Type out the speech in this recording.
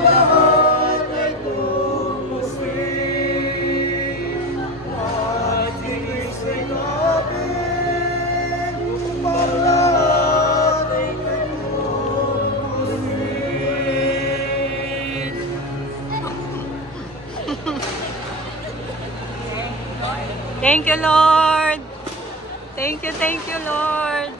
lahat ay tumusin. At inisay natin upang lahat ay tumusin. Thank you, Lord. Thank you, Lord.